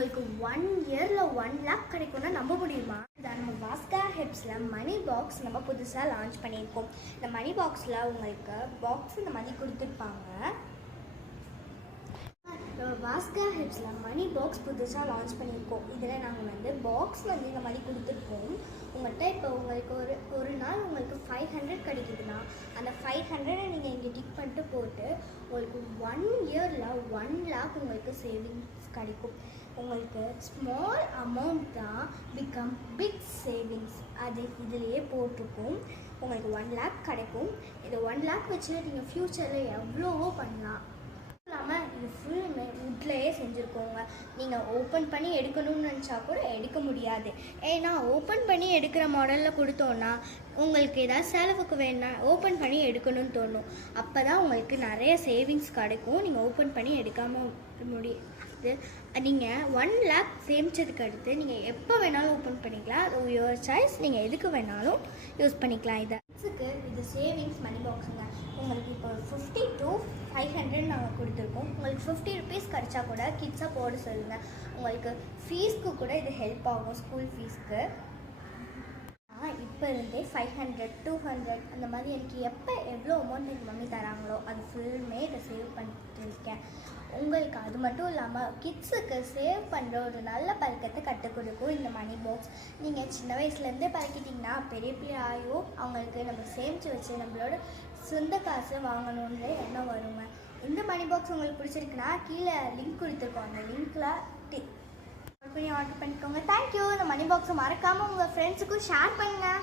உங்களுக்கு 1 இயரில் 1 lakh கிடைக்கும்னா நம்ப முடியுமா? இதான் நம்ம வாஸ்கா ஹெப்ஸில் மணி பாக்ஸ் நம்ம புதுசாக லான்ச் பண்ணியிருக்கோம். இந்த மணி பாக்ஸில் உங்களுக்கு பாக்ஸ் இந்த மாதிரி கொடுத்துருப்பாங்க. வாஸ்கா ஹெப்ஸில் மணி பாக்ஸ் புதுசாக லான்ச் பண்ணியிருக்கோம். இதில் நாங்கள் பாக்ஸ் இந்த மாதிரி கொடுத்துருக்கோம். உங்கள்கிட்ட இப்போ உங்களுக்கு ஒரு நாள் உங்களுக்கு 500 கிடைக்குதுன்னா அந்த 500 நீங்கள் இங்கே டிக் பண்ணிட்டு போட்டு உங்களுக்கு 1 இயரில் 1 lakh உங்களுக்கு சேவிங்ஸ் கிடைக்கும். உங்களுக்கு ஸ்மால் அமௌண்ட் தான் பிகம் பிக் சேவிங்ஸ் அது இதிலேயே போட்டிருக்கும். உங்களுக்கு 1 lakh கிடைக்கும். இது 1 lakh வச்சு நீங்கள் ஃப்யூச்சரில் எவ்வளவோ பண்ணலாம். இல்லாமல் இது ஃபுல்லுமே வுட்லேயே செஞ்சுருக்கோங்க. நீங்கள் ஓப்பன் பண்ணி எடுக்கணும்னு நினச்சா கூட எடுக்க முடியாது. ஏன்னா ஓப்பன் பண்ணி எடுக்கிற மாடலில் கொடுத்தோன்னா உங்களுக்கு ஏதாவது செலவுக்கு வேணா ஓப்பன் பண்ணி எடுக்கணும்னு தோணும். அப்போ தான் உங்களுக்கு நிறைய சேவிங்ஸ் கிடைக்கும். நீங்கள் ஓப்பன் பண்ணி எடுக்காமல் முடியாது. நீங்கள் 1 lakh சேமித்ததுக்கு அடுத்து நீங்கள் எப்போ வேணாலும் ஓப்பன் பண்ணிக்கலாம். அது யுவர் சாய்ஸ். நீங்கள் எதுக்கு வேணாலும் யூஸ் பண்ணிக்கலாம். இதுக்கு இது சேவிங்ஸ் மணி பாக்ஸுங்க. உங்களுக்கு இப்போ 50 to 500 நாங்கள் கொடுத்துருக்கோம். உங்களுக்கு 50 rupees கிடைச்சா கூட கிட்ஸாக போட சொல்லுங்கள். உங்களுக்கு ஃபீஸ்க்கு கூட இது ஹெல்ப் ஆகும். ஸ்கூல் ஃபீஸ்க்கு இப்போ இருந்தே 500 200 அந்த மாதிரி எனக்கு எப்போ எவ்வளோ அமௌண்ட் எங்கள் மம்மி தராங்களோ அது ஃபுல்லுமே இதை சேவ் பண்ணிட்டு இருக்கேன். உங்களுக்கு அது மட்டும் இல்லாமல் கிட்ஸுக்கு சேவ் பண்ணுற ஒரு நல்ல பழக்கத்தை கற்றுக் கொடுக்கும் இந்த மணி பாக்ஸ். நீங்கள் சின்ன வயசுலேருந்தே பழக்கிட்டிங்கன்னா பெரிய பெரிய ஆயோ அவங்களுக்கு நம்ம சேமித்து வச்சு நம்மளோட சொந்த காசு வாங்கணுன்ற எண்ணம் வருங்க. இந்த மணி பாக்ஸ் உங்களுக்கு பிடிச்சிருக்குன்னா கீழே லிங்க் கொடுத்துருக்கோம். அந்த லிங்க்கில் ஆர்டர் பண்ணிக்கோங்க. தேங்க்யூ. இந்த மணி பாக்ஸை மறக்காமல் உங்கள் ஃப்ரெண்ட்ஸுக்கும் ஷேர் பண்ணுங்கள்.